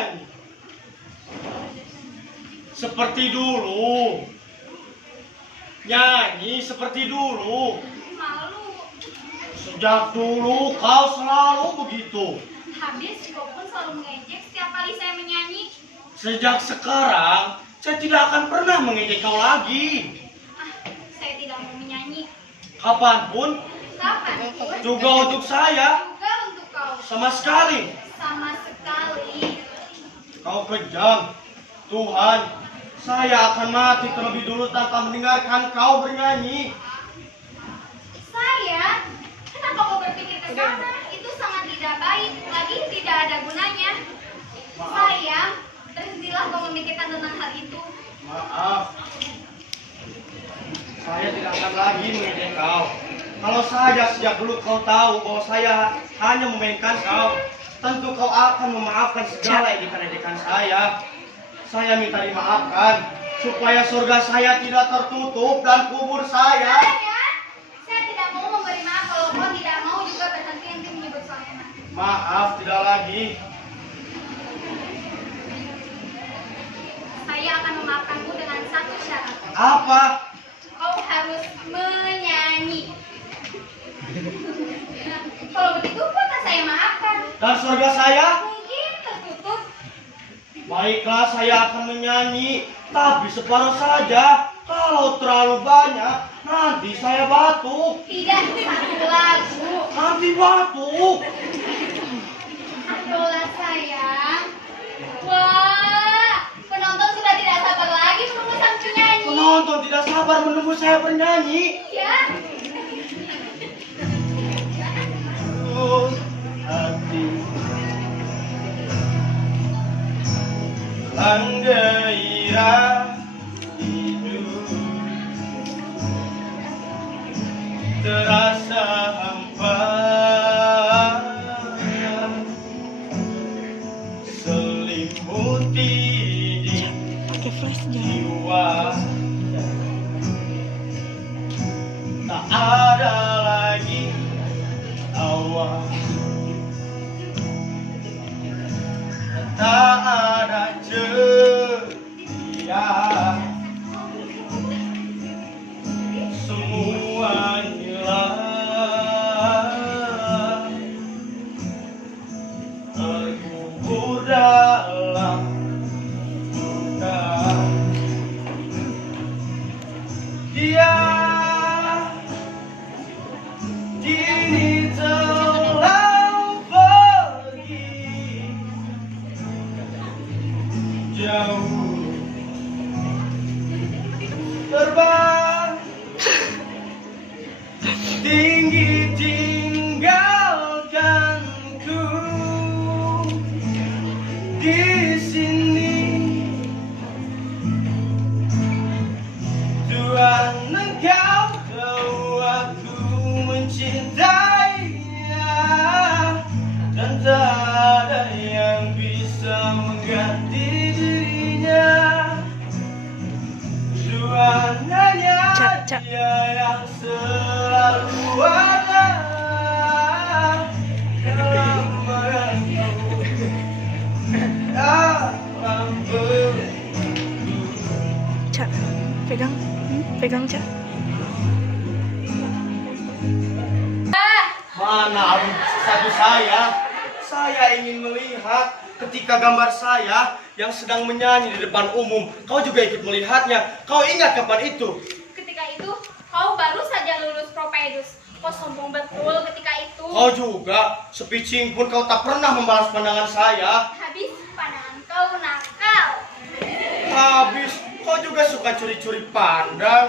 menyanyi. Seperti dulu. Nyanyi seperti dulu. Malu. Sejak dulu kau selalu begitu. Habis kau pun selalu mengejek setiap kali saya menyanyi. Sejak sekarang, saya tidak akan pernah mengejek kau lagi. Saya tidak mau menyanyi. Kapanpun, Kapanpun. juga untuk saya, Juga untuk kau. sama sekali. Sama sekali. Kau kejam. Tuhan, saya akan mati terlebih dulu tanpa mendengarkan kau bernyanyi. Saya? Kenapa kau berpikir ke sana? Itu sangat tidak baik. Lagi tidak ada gunanya. Sayang, berhentilah kau memikirkan tentang hal itu. Maaf. Saya tidak akan lagi mengejek kau. Kalau saja sejak dulu kau tahu bahwa saya hanya memainkan kau, tentu kau akan memaafkan segala ejekan-ejekan saya. Saya minta dimaafkan supaya surga saya tidak tertutup dan kubur saya. Saya tidak mau memberi maaf kalau kau tidak mau juga berhenti menyebut saya. Maaf, tidak lagi. Saya akan memaafkanmu dengan satu syarat. Apa? Kau harus menyanyi. Kalau begitu, kok saya maafkan? Dan surga saya? Mungkin tertutup. Baiklah, saya akan menyanyi, tapi separuh saja. Kalau terlalu banyak, nanti saya batuk. Tidak satu lagu. Nanti batuk. Ayolah sayang. Wah, penonton sudah tidak sabar lagi menunggu sang penyanyi. Penonton tidak sabar menunggu saya bernyanyi. Ya. Hati gairah hidup terasa hampa, selimuti di jiwa, tak ada lagi awal, tak ada ceria, semua hilang, terkubur dalam duka. Dia kini telah pergi jauh, terbang tinggi tinggalkanku di sini. Tuhan, engkau tahu aku mencintainya, dan tak ada yang bisa mengganti dirinya. Tuhan, hanya Dia yang selalu ada dalam berenung, dalam Cak, pegang, pegang Cak. Mana album satu saya? Saya ingin melihat ketika gambar saya yang sedang menyanyi di depan umum. Kau juga ikut melihatnya. Kau ingat kapan itu? Ketika itu, kau baru saja lulus Propedus. Kau sombong betul ketika itu. Kau juga, sepicing pun kau tak pernah membalas pandangan saya. Habis pandangan kau nakal. Habis, kau juga suka curi-curi pandang.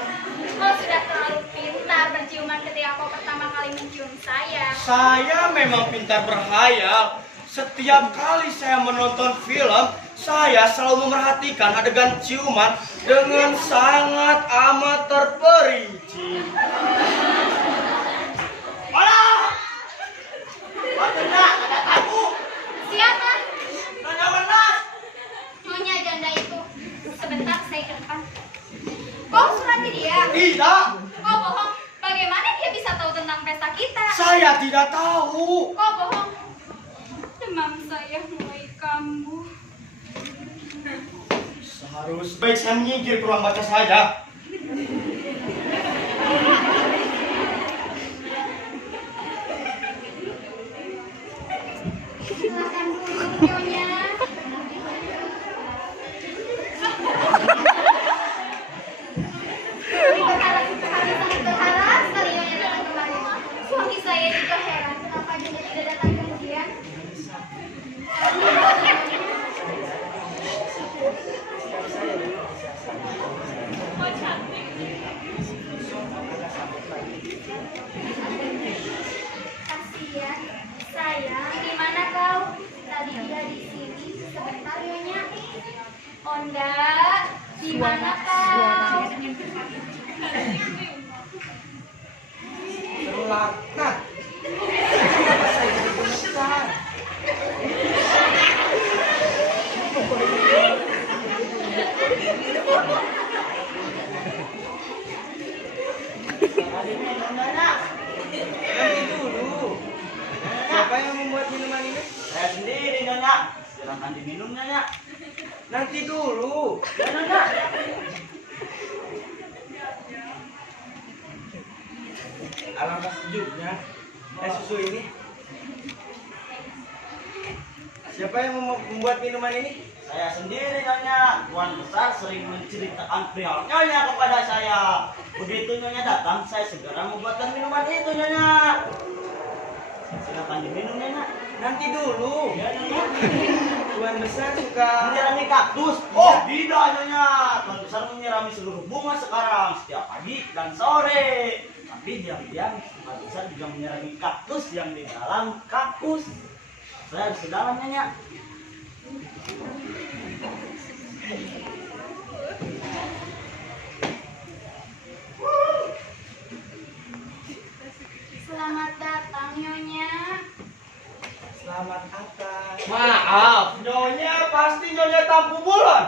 Kau sudah terlalu pintar berciuman ketika kau pertama kali mencium saya. Saya memang pintar berhayal. Setiap kali saya menonton film, saya selalu memerhatikan adegan ciuman dengan sangat amat terperinci. Alah! Ada tamu! Siapa? Nona Wenas! Nyonya janda itu. Sebentar, saya ke depan. Kau surati dia? Tidak! Kau bohong. Bagaimana dia bisa tahu tentang pesta kita? Saya tidak tahu. Kau bohong. Demam saya mulai kambuh. Harus baik saya menyingkir ke ruang baca saja. Silakan dulu Nyonya. Berharap sekali Nyonya datang kembali. Suami saya juga heran kenapa Nyonya tidak datang kemudian. Kasihan, sayang, di mana kau? Tadi dia di sini sebentar Nyonya. Onda, di mana kau? Terlaknat. Nanti dulu. Siapa yang membuat minuman ini? Saya sendiri, Nyonya. Silahkan diminum, Nyonya. Nanti dulu. Ya, Nyonya. Alangkah sejuknya susu ini. Siapa yang membuat minuman ini? Saya sendiri, Nyonya. Tuan besar sering menceritakan perihal Nyonya kepada saya. Begitu Nyonya datang, saya segera membuatkan minuman itu, Nyonya. Silahkan diminum, Nyonya. Nanti dulu. Ya, Nyonya. Tuan besar suka Menyirami kaktus? Oh, tidak, Nyonya. Tuan besar menyirami seluruh bunga sekarang, setiap pagi dan sore. Tapi diam-diam, Tuan besar juga menyirami kaktus yang di dalam kaktus. Saya harus ke dalam, Nyonya. Selamat datang Nyonya. selamat atas. Maaf, Nyonya pasti Nyonya Tampu Bulan.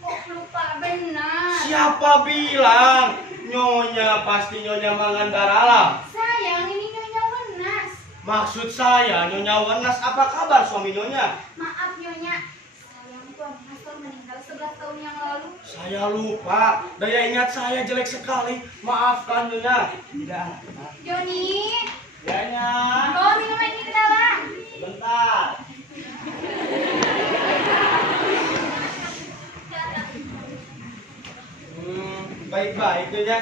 Oh lupa benar. Siapa bilang Nyonya pasti Nyonya Mangandarala? Sayang ini Nyonya Wenas. Maksud saya Nyonya Wenas, apa kabar suami Nyonya? Maaf Nyonya. Sayang Tuan Pastor meninggal 11 tahun yang lalu. Saya lupa, daya ingat saya jelek sekali. Maafkan Nyonya. Tidak. Joni, Ya, Nyonya. bawa minuman ini ke dalam. Bentar. Baik-baik Nyonya.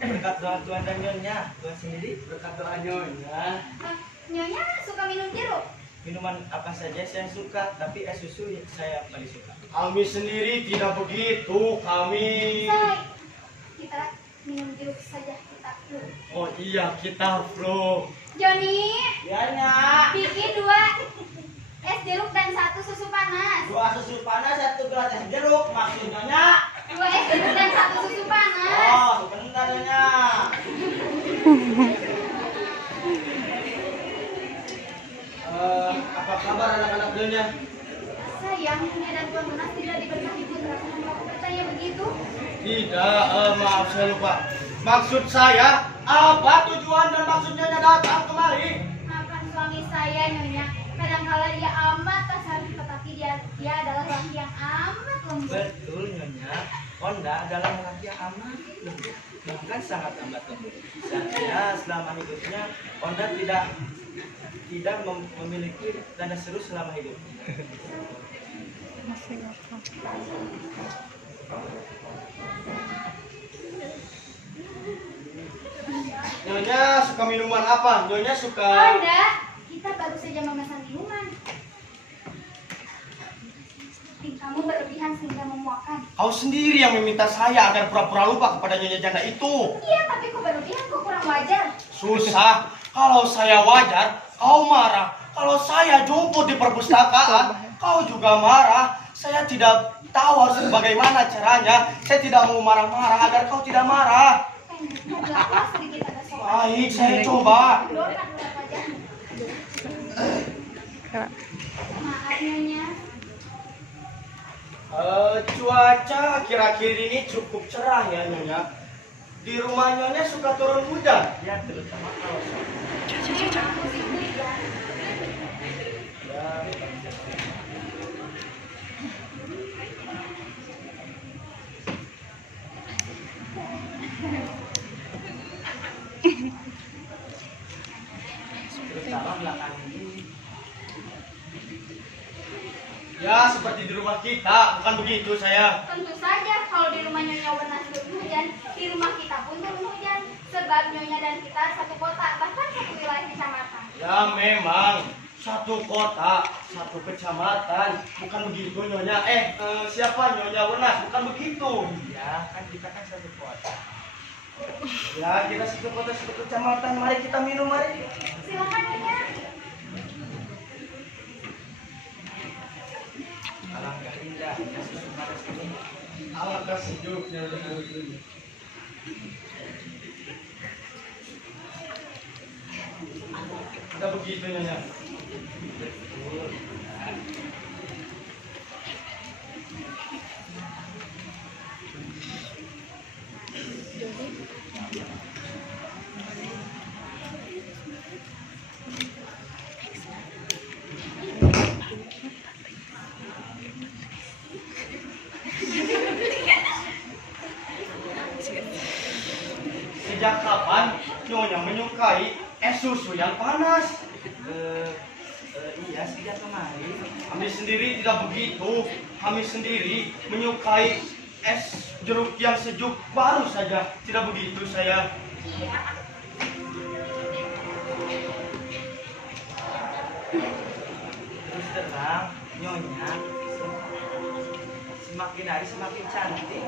Berkat doa Tuhan dan Nyonya. Tuhan sendiri Berkat doa Nyonya. Nyonya suka minum jeruk? minuman apa saja saya suka, tapi es susu saya paling suka. Kami sendiri tidak begitu, kami. Say, kita minum jeruk saja kita. Oh iya, kita bro. Joni, Ya, Nyonya. bikin 2 es jeruk dan 1 susu panas. 2 susu panas, 1 gelas es jeruk. Maksud Nyonya? 2 es jeruk dan 1 susu panas. Oh, sebentar, Nyonya. Apa kabar anak-anak Nyonya? Sayang, Nyonya dan Tuan Wenas tidak diberkati putra. Kenapa aku bertanya begitu? Tidak, maaf saya lupa. Maksud saya, apa tujuan dan maksud Nyonya datang kemari? Maafkan suami saya, Nyonya. Kadangkala dia amat kasar, tetapi dia adalah laki yang amat lembut. Betul Nyonya. Onda adalah lelaki yang amat lembut, bahkan sangat amat lembut. Saya selama hidupnya Onda tidak memiliki tanda seru selama hidup. Nyonya suka minuman apa? Nyonya suka. Onda, kita baru saja memesan minuman. Tingkahmu berlebihan sehingga memuakan. Kau sendiri yang meminta saya agar pura-pura lupa kepada Nyonya janda itu. Iya, tapi kok berlebihan, kok kurang wajar. Susah. Kalau saya wajar, kau marah. Kalau saya jemput di perpustakaan, kau juga marah. Saya tidak tahu harus bagaimana caranya. Saya tidak mau marah-marah agar kau tidak marah. Mau gelap sedikit agak sopan. Baik, saya coba. Dorkan ular wajahmu. Maaf, Nyonya. Cuaca kira-kira ini cukup cerah ya Nyonya. Di rumah Nyonya suka turun hujan. Ya, terutama kalau Aku sih hujan. Ya, seperti di rumah kita, bukan begitu saya. Tentu saja kalau di rumah Nyonya Wenas turun hujan, di rumah kita pun turun hujan. Sebab Nyonya dan kita satu kota, bahkan satu wilayah kecamatan. Ya memang, satu kota, satu kecamatan, bukan begitu Nyonya. Siapa Nyonya Wenas? Bukan begitu. Ya, kan kita kan satu kota. Ya, kita satu kota, satu kecamatan. Mari kita minum, mari. Silakan Nyonya. Alangkah indah susu panas ini. Alangkah sejuknya dengan ini. Ada begitu Nyonya. Sejak kapan Nyonya menyukai es susu yang panas? Iya, sejak kemarin. Kami sendiri tidak begitu. Kami sendiri menyukai es jeruk yang sejuk baru saja. Tidak begitu saya. Iya. Terus terang, Nyonya semakin hari semakin cantik.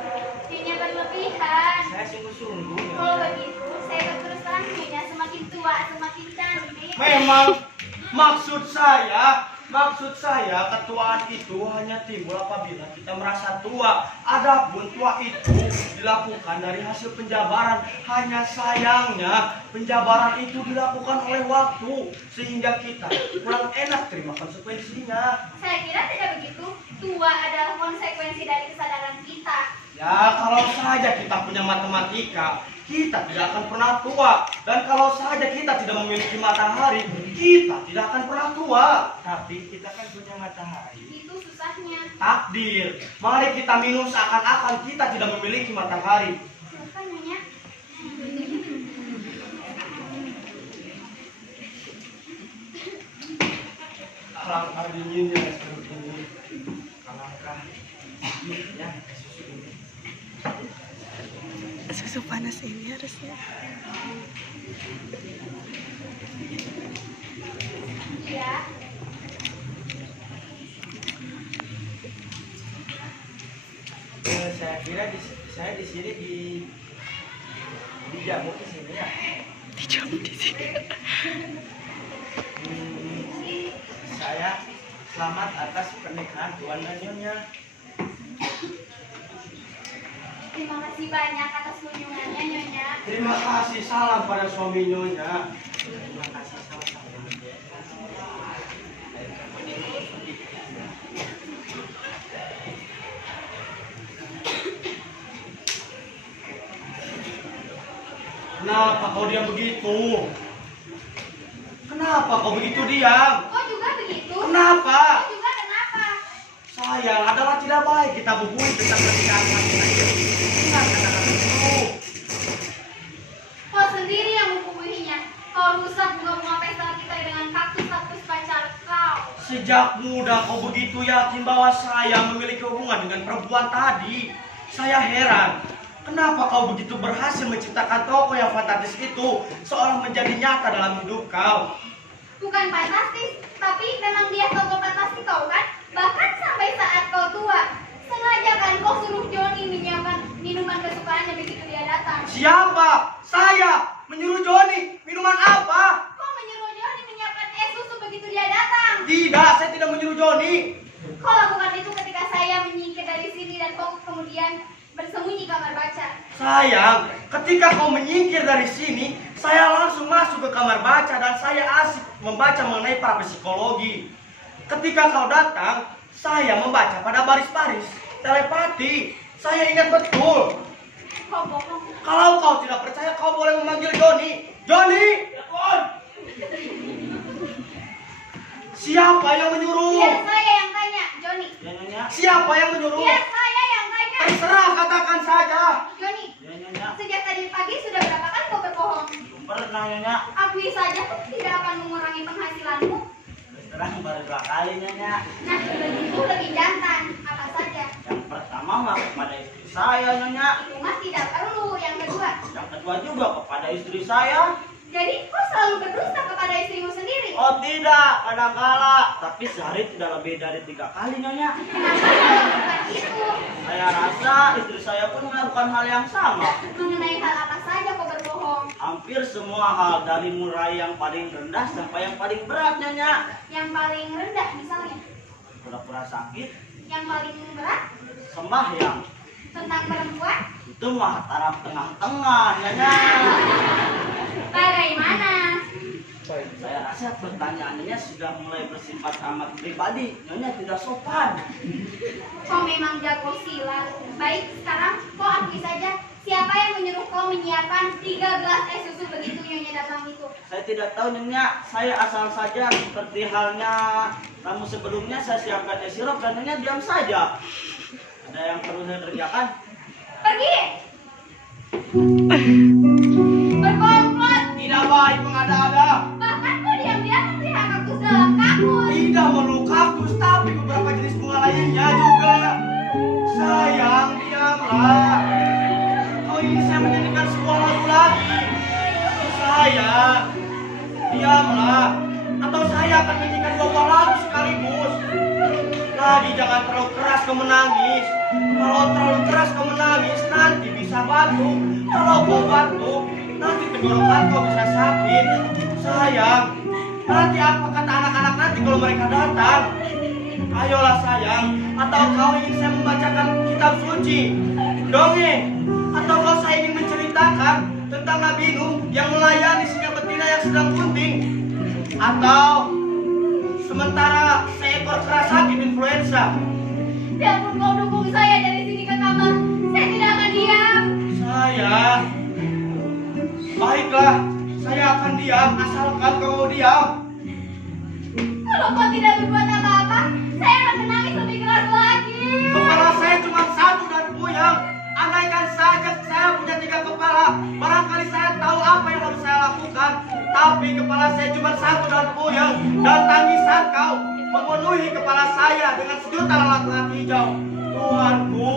Nyonya berlebihan. Saya sungguh-sungguh, Kalau Nyonya. begitu, saya berterus terang Nyonya semakin tua, semakin cantik. Memang maksud saya ketuaan itu hanya timbul apabila kita merasa tua. Adapun tua itu dilakukan dari hasil penjabaran. Hanya sayangnya penjabaran itu dilakukan oleh waktu sehingga kita kurang enak terima konsekuensinya. Saya kira tidak begitu. Tua adalah konsekuensi dari kesadaran kita. Ya, kalau saja kita punya matematika, kita tidak akan pernah tua. Dan kalau saja kita tidak memiliki matahari, kita tidak akan pernah tua. Tapi kita kan punya matahari. Itu susahnya. Takdir. Mari kita minum seakan-akan kita tidak memiliki matahari. Silakan Nyonya. Alangkah dinginnya es jeruk ini. Alangkah ya susu ini. Susu panas ini harusnya. Iya. Saya kira saya di sini dijamu di sini ya. Dijamu di sini. Saya selamat atas pernikahan Tuan dan Nyonya. Terima kasih banyak atas kunjungannya Nyonya. Terima kasih, salam pada suami Nyonya. Terima kasih sama-sama. Kenapa kau diam begitu? Kenapa kau begitu diam? Kok juga begitu? Kenapa? Kok juga kenapa? Sayang, adalah tidak baik kita bubuin tentang pernikahan kita. Ingat kata-kata itu. Kau sendiri yang membubuhinya. Kau rusak bunga-bunga pesta kita dengan kaktus-kaktus pacar kau. Sejak muda kau begitu yakin bahwa saya memiliki hubungan dengan perempuan tadi. Saya heran. Kenapa kau begitu berhasil menciptakan tokoh yang fantastis itu seolah menjadi nyata dalam hidup kau? Bukan fantastis, tapi memang dia tokoh fantastis kau kan? Bahkan sampai saat kau tua, sengaja kan kau suruh Joni menyiapkan minuman kesukaannya begitu dia datang. Siapa? Saya menyuruh Joni minuman apa? Kau menyuruh Joni menyiapkan es susu begitu dia datang. Tidak, saya tidak menyuruh Joni. Kau lakukan itu ketika saya menyingkir dari sini dan kau kemudian bersembunyi kamar baca. Sayang, ketika kau menyingkir dari sini, saya langsung masuk ke kamar baca dan saya asik membaca mengenai para psikologi. Ketika kau datang, saya membaca pada baris-baris telepati. Saya ingat betul. Kau bohong. Kalau kau tidak percaya, kau boleh memanggil Joni. Joni! Siapa yang menyuruh? Biar saya yang tanya, Joni. Ya Nyonya. Siapa yang menyuruh? Biar saya yang tanya. Terserah, katakan saja. Joni, Ya Nyonya. sejak tadi pagi sudah berapa kali kau berbohong? Pernah Nyonya. Akui saja tidak akan mengurangi penghasilanmu. Terus terang baru 2 kali Nyonya. Nah, begitu lebih saya Nyonya. Itu mah tidak perlu. Yang kedua, Yang kedua juga kepada istri saya. jadi kau selalu berdusta kepada istrimu sendiri. Oh tidak, kadangkala. Tapi sehari tidak lebih dari 3 kali Nyonya. Kenapa kau melakukan itu? Saya rasa istri saya pun melakukan hal yang sama. Mengenai hal apa saja kau berbohong? Hampir semua hal dari mulai yang paling rendah sampai yang paling berat Nyonya. Yang paling rendah misalnya, Pura-pura sakit, yang paling berat sembahyang. tentang perempuan. Itu mah taraf tengah-tengah Nyonya. Bagaimana? Saya rasa pertanyaannya sudah mulai bersifat amat pribadi. Nyonya tidak sopan. Kau memang jago silat. Baik, sekarang kau akui saja siapa yang menyuruh kau menyiapkan 3 gelas es susu begitu Nyonya datang itu. Saya tidak tahu Nyonya. Saya asal saja seperti halnya tamu sebelumnya saya siapkan es sirup dan Nyonya diam saja. Ada yang perlu saya kerjakan? Pergi. Berkomplot. Tidak baik mengada-ada. Bahkan kau diam-diam melihat kaktus dalam kamus. Tidak melulu kaktus, tapi beberapa jenis bunga lainnya juga. Sayang, diamlah. Kau ingin saya menyanyikan sebuah lagu lagi? Sayang, diamlah. Atau saya akan menyanyikan 2 buah lagu sekaligus. Lagi jangan terlalu keras kau menangis. Kalau terlalu keras kau menangis, nanti bisa batuk. Kalau kau batuk, nanti tenggorokan kau bisa sakit. Sayang, nanti apa kata anak-anak nanti kalau mereka datang? Ayolah sayang, atau kau ingin saya membacakan kitab suci, dongeng, atau kau saya ingin menceritakan tentang Nabi Nuh yang melayani singa betina yang sedang bunting, atau sementara seekor kera sakit influenza. Biarpun kau dukung saya dari sini ke kamar, saya tidak akan diam. Sayang, baiklah, saya akan diam asalkan kau diam. Kalau kau tidak berbuat apa-apa, saya akan menangis lebih keras lagi. Kepala saya cuma 1 dan puyeng. Andaikan saja saya punya 3 kepala, barangkali saya tahu apa yang harus saya lakukan. Tapi kepala saya cuma 1 dan puyeng, dan tangisan kau memenuhi kepala saya dengan sejuta lalat-lalat hijau. Tuhanku,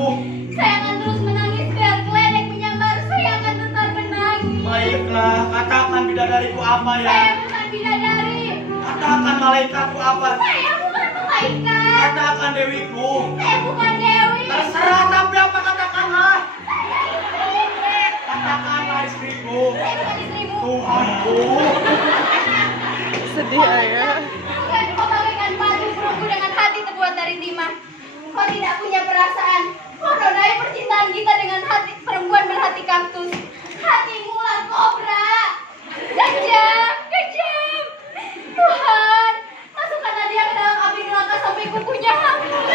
Saya akan terus menangis biar keledek menyambar. Saya akan tetap menangis. baiklah, katakan bidadariku apa ya? Saya bukan bidadari. Katakan malaikatku apa? Saya bukan malaikat. Katakan dewiku. Saya bukan Dewi. Terserah, tapi apa katakanlah? Saya bukan istri. Katakanlah istriku. Saya bukan istrimu. Tuhanku. Sedih ayah. Bukan kau bagaikan batu perunggu dengan hati terbuat dari timah. Kau tidak punya perasaan. Kau nodai percintaan kita dengan hati perempuan berhati kaktus. Hatimu ular kobra. Kejam, kejam. Tuhan, masukkanlah dia ke dalam api neraka sampai kukunya hangus.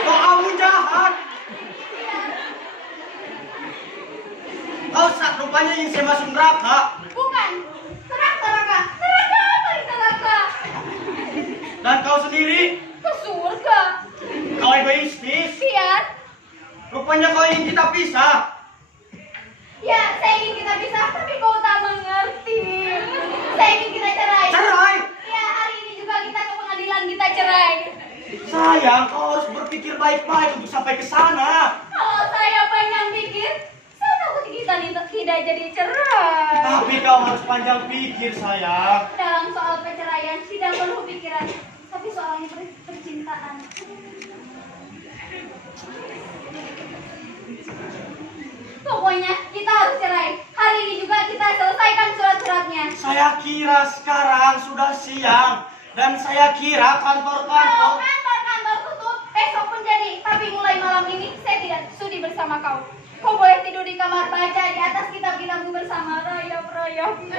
Kau kamu jahat. Kau rupanya ingin saya masuk neraka. Bukan, neraka. Neraka apa ini neraka? Dan kau sendiri, Ke surga. kau egoistis. Biar. Rupanya kau ingin kita pisah. Ya, saya ingin kita pisah, tapi kau tak mengerti. Saya ingin kita cerai. Cerai. Ya, hari ini juga kita ke pengadilan kita cerai. Sayang, kau harus berpikir baik-baik untuk sampai ke sana. Kalau saya banyak pikir, saya takut kita tidak jadi cerai. Tapi kau harus panjang pikir, sayang. Dalam soal perceraian tidak perlu pikiran, tapi soalnya percintaan. Pokoknya kita harus cerai. Hari ini juga kita selesaikan surat-suratnya. Saya kira sekarang sudah siang. Dan saya kira Kalau kantor-kantor. kantor tutup, besok pun jadi. Tapi mulai malam ini saya tidak sudi bersama kau. Kau boleh tidur di kamar baca di atas kitab-kitabmu bersama rayap-rayapnya.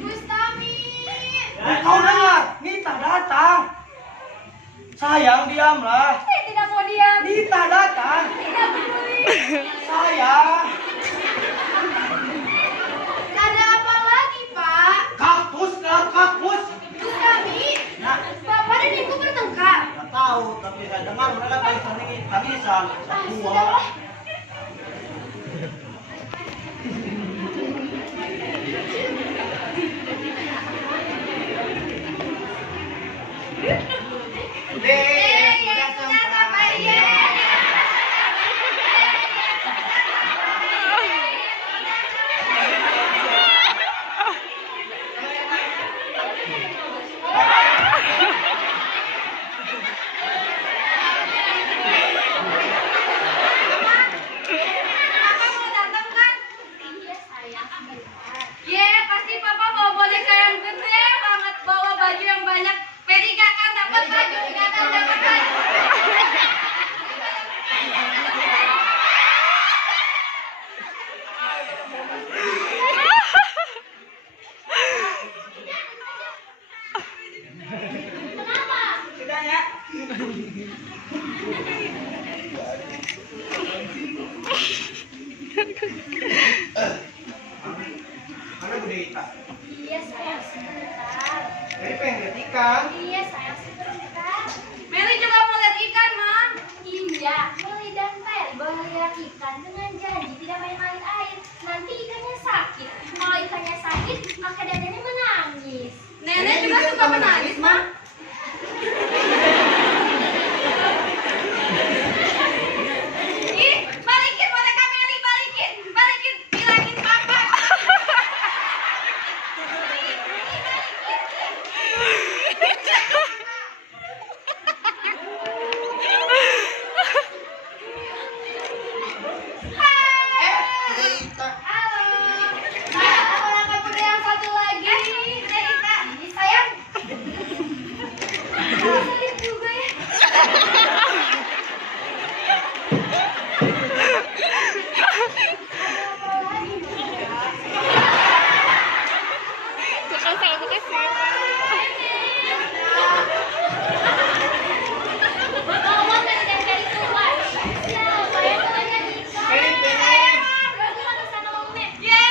Gustami. Kau dengar, Nita datang. Sayang, diamlah. Saya tidak mau diam. Nita datang. Tidak peduli. Sayang. Ada apa lagi, Pak? Kaktus, kaktus. Gustami. Ya, Bapak dan Ibu bertengkar. nggak tahu, tapi saya dengar mereka tangisan. Ah, Dua. sudahlah. Dek, sudah sampai. Mana Bunda Ita? Iya sayang sebentar. Jadi pengen lihat ikan. Iya sayang sebentar. Meli juga mau lihat ikan, Mam. Iya, Meli dan Meli boleh lihat ikan dengan janji tidak main air. Nanti ikannya sakit. Kalau ikannya sakit, maka dadanya menangis. Nenek juga suka menangis, Mam. Ih, balikin boneka Meli, balikin. Balikin, bilangin papa. Halo. Boneka Bunda yang satu lagi. Ini sayang. Salib juga ya. Mama pengen cari keluar. Siapa yang pengen ikan? Sayang, berarti mau kesana mau Nek. Iya.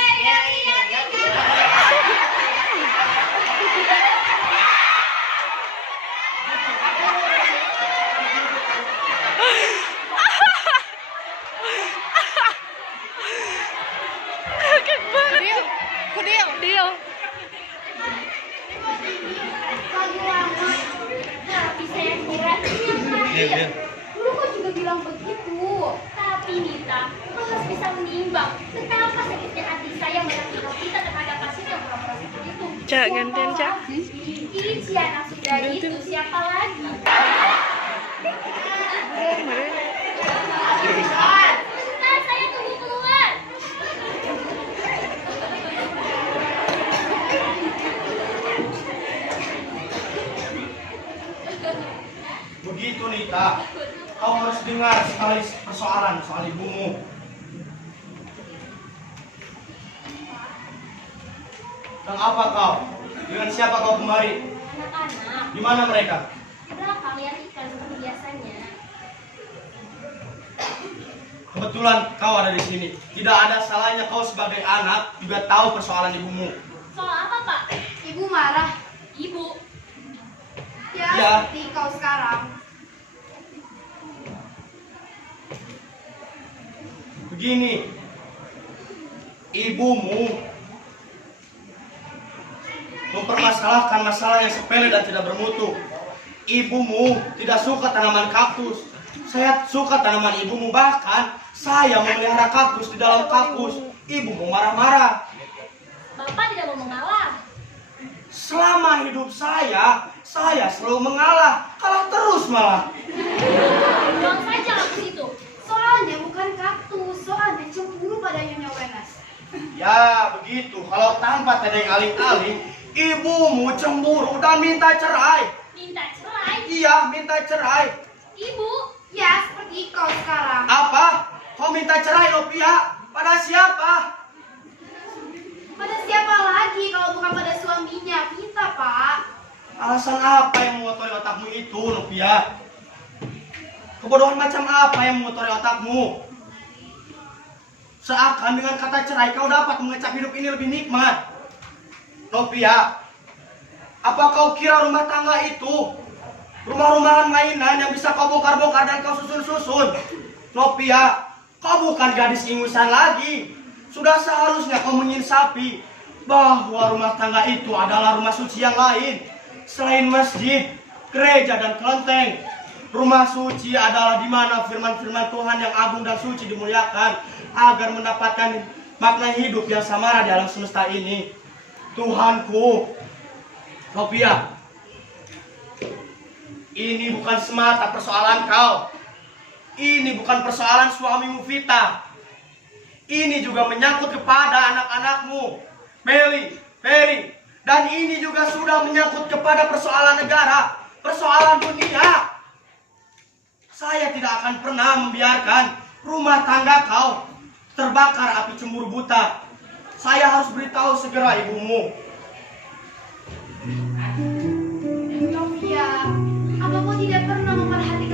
Deal. Lagi lama. Tapi saya kira ini yang terakhir. Dulu kok juga bilang begitu. Tapi Nita, kau harus bisa menimbang. Betapa sakitnya hati saya melihat sikap kita terhadap kasih yang pura-pura seperti itu. Cak, gantian, Cak. Ini Ciana sudah itu, siapa lagi? Sebentar, saya tunggu keluar. Begitu Nita, kau harus dengar sekali persoalan soal ibumu. Dan apa kau? Dengan siapa kau kemari? Anak-anak, Di mana mereka? di belakang lihat ikan seperti biasanya. Kebetulan kau ada di sini. Tidak ada salahnya kau sebagai anak juga tahu persoalan ibumu. Soal apa, Pak? Ibu marah. Ibu. Ya, Ya. seperti kau sekarang. Begini, ibumu mempermasalahkan masalah yang sepele dan tidak bermutu. Ibumu tidak suka tanaman kaktus. Saya suka tanaman ibumu, bahkan saya memelihara kaktus di dalam kaktus. Ibumu marah-marah. Bapak tidak mau mengalah. Selama hidup saya selalu mengalah, kalah terus malah. Buang saja kaktus itu. Soalnya bukan kaktus, soalnya cemburu pada Nyonya Wenas. Ya begitu, kalau tanpa tedeng aling-aling, ibumu cemburu dan minta cerai. Minta cerai. Iya, minta cerai. Ibu. Ya, seperti kau sekarang. Apa? Kau minta cerai, Opia? Pada siapa? Pada siapa lagi kalau bukan pada suaminya, kita, Pak? Alasan apa yang mengotori otakmu itu, Opia? Kebodohan macam apa yang mengotori otakmu? Seakan dengan kata cerai kau dapat mengecap hidup ini lebih nikmat. Opia, apa kau kira rumah tangga itu rumah-rumahan mainan yang bisa kau bongkar-bongkar dan kau susun-susun? Nopia, kau bukan gadis ingusan lagi. Sudah seharusnya kau menginsapi bahwa rumah tangga itu adalah rumah suci yang lain. Selain masjid, gereja, dan kelenteng, rumah suci adalah di mana firman-firman Tuhan yang agung dan suci dimuliakan agar mendapatkan makna hidup yang samara di alam semesta ini. Tuhanku, Nopia, ini bukan semata persoalan kau. Ini bukan persoalan suamimu Vita. Ini juga menyangkut kepada anak-anakmu, Meli, Ferry. Dan ini juga sudah menyangkut kepada persoalan negara, persoalan dunia. Saya tidak akan pernah membiarkan rumah tangga kau terbakar api cemburu buta. Saya harus beritahu segera ibumu. Novia, apa kau tidak pernah memperhatikan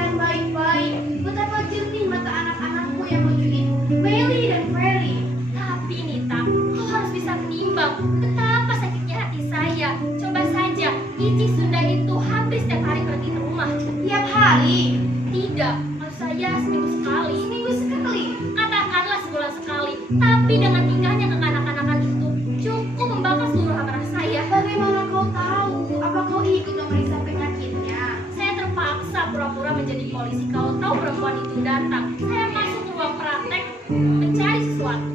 hari? Tidak, maksud saya seminggu sekali. Seminggu sekali? Katakanlah sebulan sekali. Tapi dengan tingkahnya kekanak-kanakan itu cukup membakar seluruh amarah saya. Bagaimana kau tahu? Apa kau ikut memeriksa penyakitnya? Saya terpaksa pura-pura menjadi polisi. Kalau tahu perempuan itu datang, saya masuk ke ruang praktek mencari sesuatu.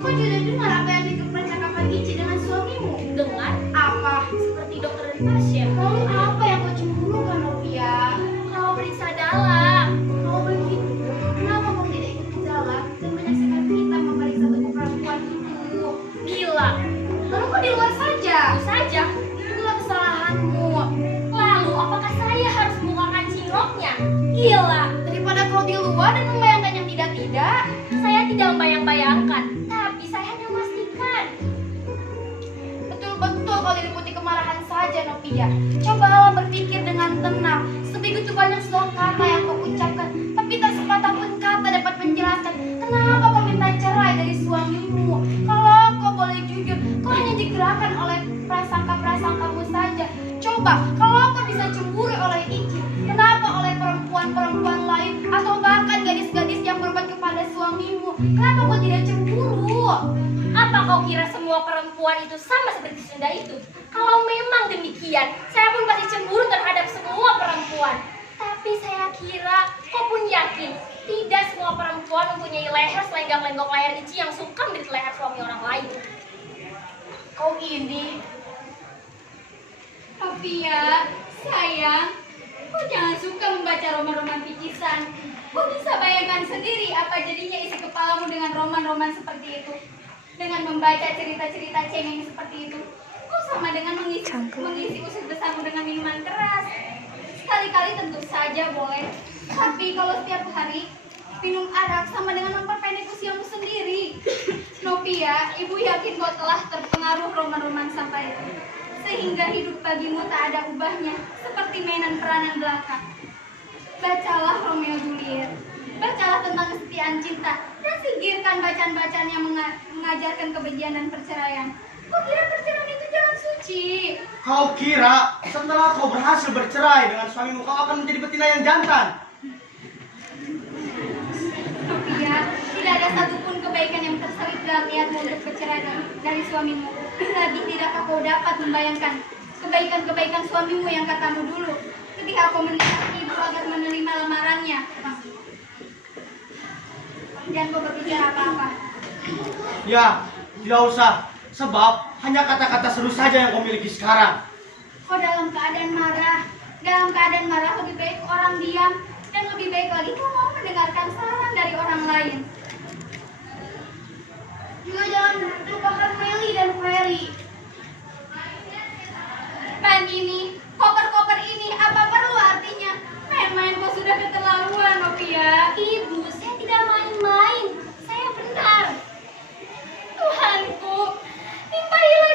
Kau juga dengar apa yang dipercakapan Ici dengan suamimu? Dengar Apa? seperti dokter dan pasien. Lalu apa yang kau cemburukan, Novia? Kau periksa dalam. Kalau begitu, kenapa kau tidak ikut ke dalam dan menyaksikan kita memeriksa tubuh perempuan itu? Gila, Lalu kau di luar saja? itu saja. Itulah kesalahanmu. Lalu apakah saya harus membukakan ciloknya? Gila, Daripada kau di luar dan membayangkan yang tidak-tidak. saya tidak membayang-bayangkan, tapi saya hanya memastikan. Betul-betul kau diliputi kemarahan saja, Novia. Cobalah berpikir dengan tenang. Sebegitu banyak sebuah kata yang kau ucapkan, tapi tak sepatah pun kata dapat menjelaskan kenapa kau minta cerai dari suamimu. Kalau kau boleh jujur, kau hanya digerakkan oleh prasangka-prasangkamu saja. Coba, kalau kau bisa cemburu oleh Ici, kenapa oleh perempuan-perempuan lain atau bahkan gadis-gadis yang berbuat kepada suamimu? Kenapa kau tidak cemburu? Apa kau kira semua perempuan itu sama seperti Sunda itu? Kalau memang demikian, saya pun pasti cemburu terhadap semua perempuan. Tapi saya kira, kau pun yakin, tidak semua perempuan mempunyai leher selenggang-lenggok leher Ici yang suka menjadi leher suami orang lain. Kau ini Novia, sayang, kau jangan suka membaca roman-roman picisan. Kau bisa bayangkan sendiri apa jadinya isi kepalamu dengan roman-roman seperti itu. Dengan membaca cerita-cerita cengeng seperti itu, kau sama dengan mengisi usus besarmu dengan minuman keras. Sekali-kali tentu saja boleh, tapi kalau setiap hari minum arak sama dengan memperpendek usiamu sendiri. Novia, ibu yakin kau telah terpengaruh roman-roman sampai itu, sehingga hidup bagimu tak ada ubahnya, seperti mainan peranan belaka. Bacalah Romeo Juliet, bacalah tentang kesetiaan cinta, dan singkirkan bacaan-bacaan yang mengajarkan kebencian dan perceraian. Kau kira perceraian itu jalan suci? Kau kira setelah kau berhasil bercerai dengan suamimu, kau akan menjadi betina yang jantan? Novia, tidak ada satupun kebaikan yang terselip dalam niatmu untuk bercerai dari suamimu. Lagi tidakkah kau dapat membayangkan kebaikan-kebaikan suamimu yang katamu dulu ketika kau menikah ibu agar menerima lamarannya? Jangan kau berpikir apa-apa. Ya, tidak usah. Sebab hanya kata-kata seru saja yang kau miliki sekarang. Kau dalam keadaan marah. Dalam keadaan marah lebih baik orang diam, dan lebih baik lagi kau mau mendengarkan saran dari orang lain. juga jangan lupakan Meli dan Ferry. Ban ini, koper-koper ini, apa perlu artinya? Main-main kau sudah keterlaluan, Novia. Ibu, saya tidak main-main. Saya benar. Tuhanku, limpahilah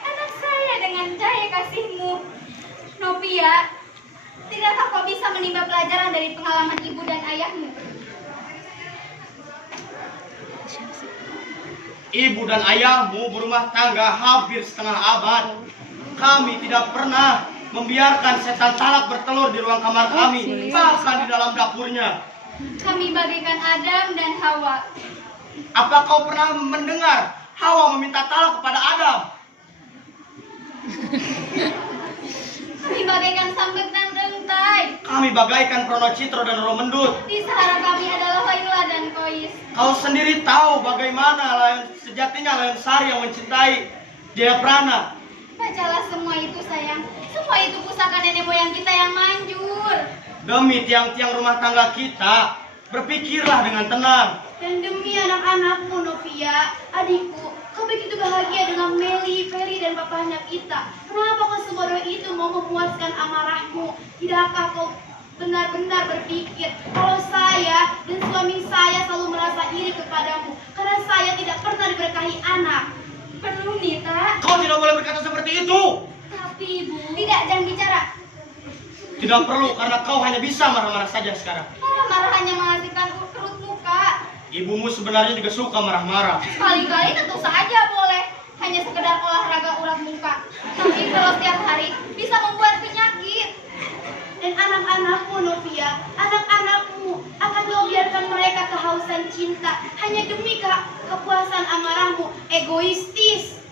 anak saya dengan cahaya kasih-Mu. Novia, tidakkah kau bisa menimba pelajaran dari pengalaman ibu dan ayahmu? Ibu dan ayahmu berumah tangga hampir setengah abad. Kami tidak pernah membiarkan setan talak bertelur di ruang kamar kami, bahkan di dalam dapurnya. Kami bagaikan Adam dan Hawa. Apa kau pernah mendengar Hawa meminta talak kepada Adam? Kami bagaikan Sambek dan Rentai. Kami bagaikan Pronocitro dan Romendut. Di sahara kami adalah Laila dan Kois. Kau sendiri tahu bagaimana sejatinya Lensari yang mencintai Jayaprana. Bacalah semua itu, sayang. Semua itu pusaka nenek moyang kita yang manjur. Demi tiang-tiang rumah tangga kita, berpikirlah dengan tenang. Dan demi anak-anakmu, Novia, adikku, kau begitu bahagia dengan Meli, Ferry, dan papahnya kita. Kenapa kau sebodoh itu mau memuaskan amarahmu? Tidakkah kau benar-benar berpikir kalau saya dan suami saya selalu merasa iri kepadamu karena saya tidak pernah diberkahi anak? Perlu, Nita. Kau tidak boleh berkata seperti itu. Tapi, Ibu. Tidak, jangan bicara. Tidak perlu, karena kau hanya bisa marah-marah saja sekarang. Marah-marah hanya menghasilkan kerut muka. Ibumu sebenarnya juga suka marah-marah. Kali-kali tentu saja boleh. Hanya sekedar olahraga urat muka. Tapi kalau setiap hari bisa membuat penyakit. Dan anak-anakmu, Novia, bercinta hanya demi kepuasan amarahmu, egoistis.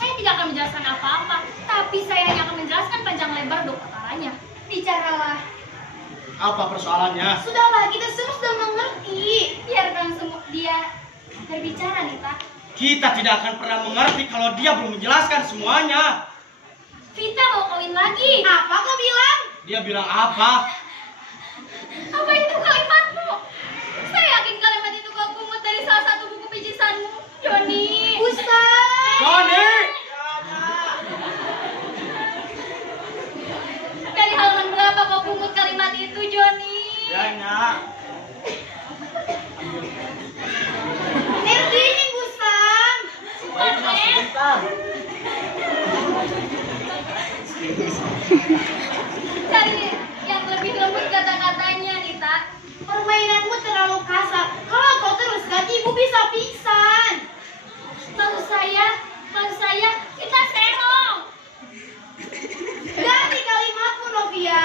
Saya tidak akan menjelaskan apa-apa, tapi saya hanya akan menjelaskan panjang lebar dua perkaranya. Bicaralah. Apa persoalannya? Sudahlah, kita semua sudah mengerti. Biarkan semua dia berbicara, Nita. Kita tidak akan pernah mengerti kalau dia belum menjelaskan semuanya. Vita mau kawin lagi. Apa kau bilang? Dia bilang apa? Apa itu kalimatmu? Saya yakin kalimat itu kau pungut dari salah satu buku pijisanmu, Joni. Ustaz. Joni! Dari halaman berapa kau pungut kalimat itu, Joni? Ya, Nak. Air dingin, Gusam. Baiklah, sebentar. Cari yang lebih lembut kata-katanya, Nita. Permainanmu terlalu kasar. Kalau kau terus ganti, ibu bisa pingsan. Maksud saya, kita serong. Ganti kalimatmu, Novia.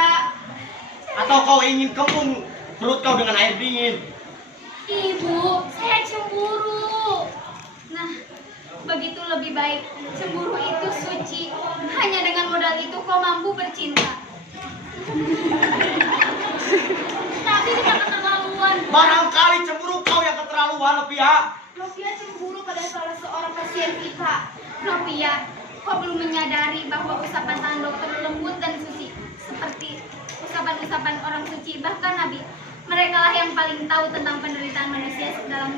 Atau kau ingin kembung perut kau dengan air dingin? Ibu, saya cemburu. Nah, begitu lebih baik. Cemburu itu suci. Hanya dengan modal itu kau mampu bercinta. Tapi tidak keterlaluan. Barangkali cemburu kau yang keterlaluan, Novia. Novia cemburu pada salah seorang pasien kita. Novia, kau belum menyadari bahwa usapan tangan dokter lembut dan suci. Seperti usapan-usapan orang suci, bahkan Nabi. Mereka lah yang paling tahu tentang penderitaan manusia dalam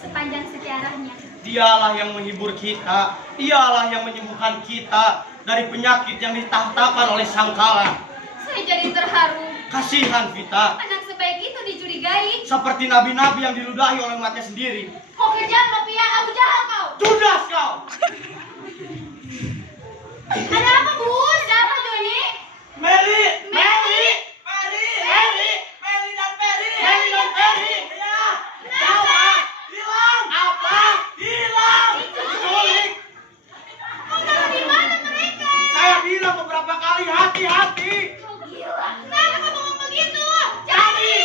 sepanjang sejarahnya. Dialah yang menghibur kita. Dialah yang menyembuhkan kita dari penyakit yang ditahtakan oleh sangkala. Saya jadi terharu. Kasihan Vita. Anak sebaik itu dicurigai. Seperti nabi-nabi yang diludahi oleh umatnya sendiri. Kau kejam, Novia. Abu Jahal kau. Judas kau! Ada apa, Bus? Ada apa, Joni? Meli! Meli! Meli dan Peri! Meli dan Peri! Ya! Apa? Hilang! Apa? Hilang! Diculik! Kau tahu di mana mereka? Saya bilang beberapa kali hati-hati. Kau gila. Kenapa kau ngomong begitu? Cari!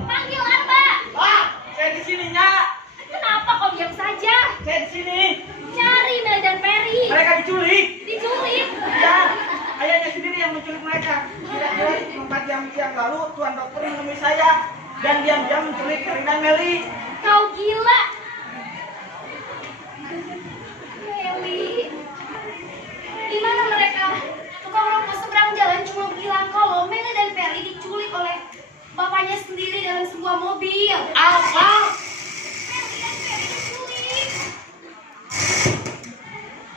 Panggil apa? Pak! Saya di sini, Nyak! Kenapa kau diam saja? Saya di sini! Cari Mel dan Perry. Mereka diculik! Diculik. Ya! Ayahnya sendiri yang menculik mereka. Kira-kira 4 jam yang lalu, Tuan Dokter menemui saya dan diam-diam menculik Peri dan Meli. Kau gila. Meli. Di mana mereka? Tukang rokok seberang jalan cuma bilang kalau Meli dan Peri diculik oleh bapaknya sendiri dalam sebuah mobil. Apa? Meli dan Peri diculik.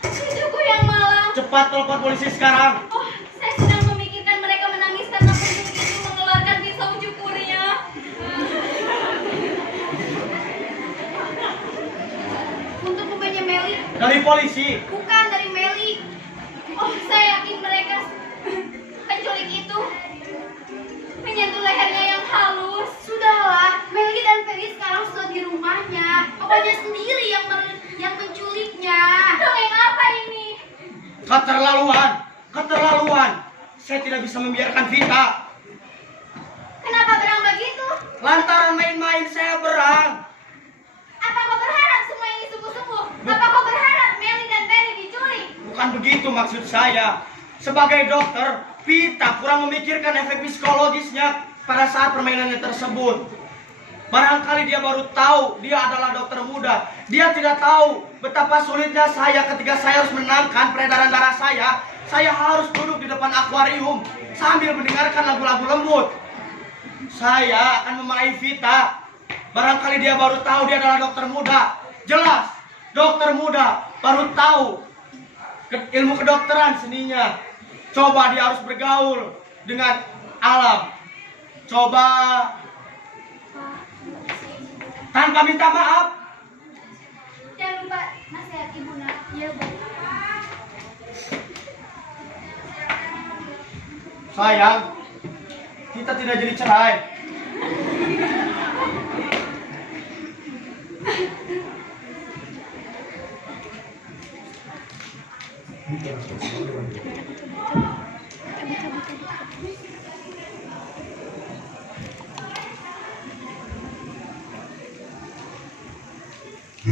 Cucuku yang malang. Cepat telepon polisi sekarang. Oh, saya sedang memikirkan mereka menangis karena penculik itu mengeluarkan pisau cukurnya. Untuk membanya Meli, Dari polisi. bukan dari Meli. Oh, saya yakin mereka penculik itu menyentuh lehernya yang halus. Sudahlah, Meli dan Peri sekarang sudah di rumahnya. Bapaknya sendiri yang menculiknya. Dongeng apa ini? Keterlaluan. Keterlaluan. Saya tidak bisa membiarkan Vita. Kenapa berang begitu? Lantaran main-main saya berang. Apa kau berharap semua ini sungguh-sungguh? Apa kau berharap Meli dan Perry diculik? Bukan begitu maksud saya. Sebagai dokter, Vita kurang memikirkan efek psikologisnya pada saat permainannya tersebut. Barangkali dia baru tahu dia adalah dokter muda. Dia tidak tahu betapa sulitnya saya ketika saya harus menenangkan peredaran darah saya. Saya harus duduk di depan akuarium sambil mendengarkan lagu-lagu lembut. Saya akan memarahi Vita. Barangkali dia baru tahu dia adalah dokter muda. Jelas, dokter muda baru tahu ilmu kedokteran seninya. Coba dia harus bergaul dengan alam. Coba tanpa minta maaf. Jangan lupa nasihat ibu nak. Iya, Bu. Sayang, kita tidak jadi cerai. Beri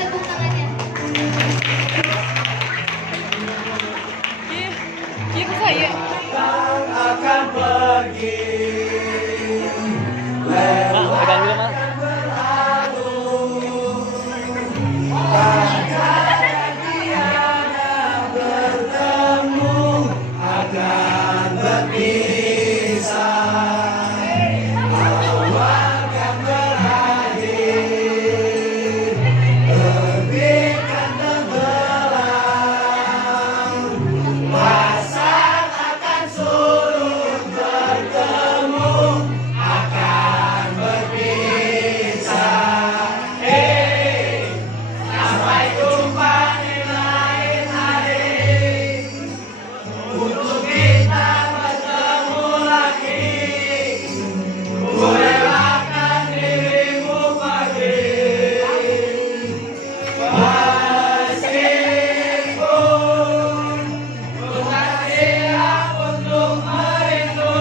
tepuk tangannya. Gitu saya. Akan pergi. Pegang dulu mas. Akan berpisah. Akan berakhir. Terbitkan tenggelam. Pasang akan surut bertemu. Akan berpisah. Sampai jumpa di lain hari. Untuk kita bertemu lagi. Ku relakan dirimu pergi. Meskipun ku tak siap untuk merindu.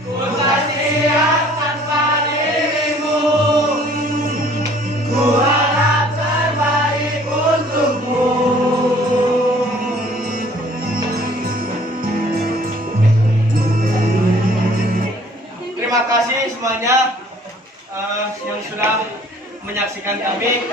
Ku tak siap tanpa dirimu. Ku harap terbaik untukmu. Terima kasih semuanya yang sudah menyaksikan kami.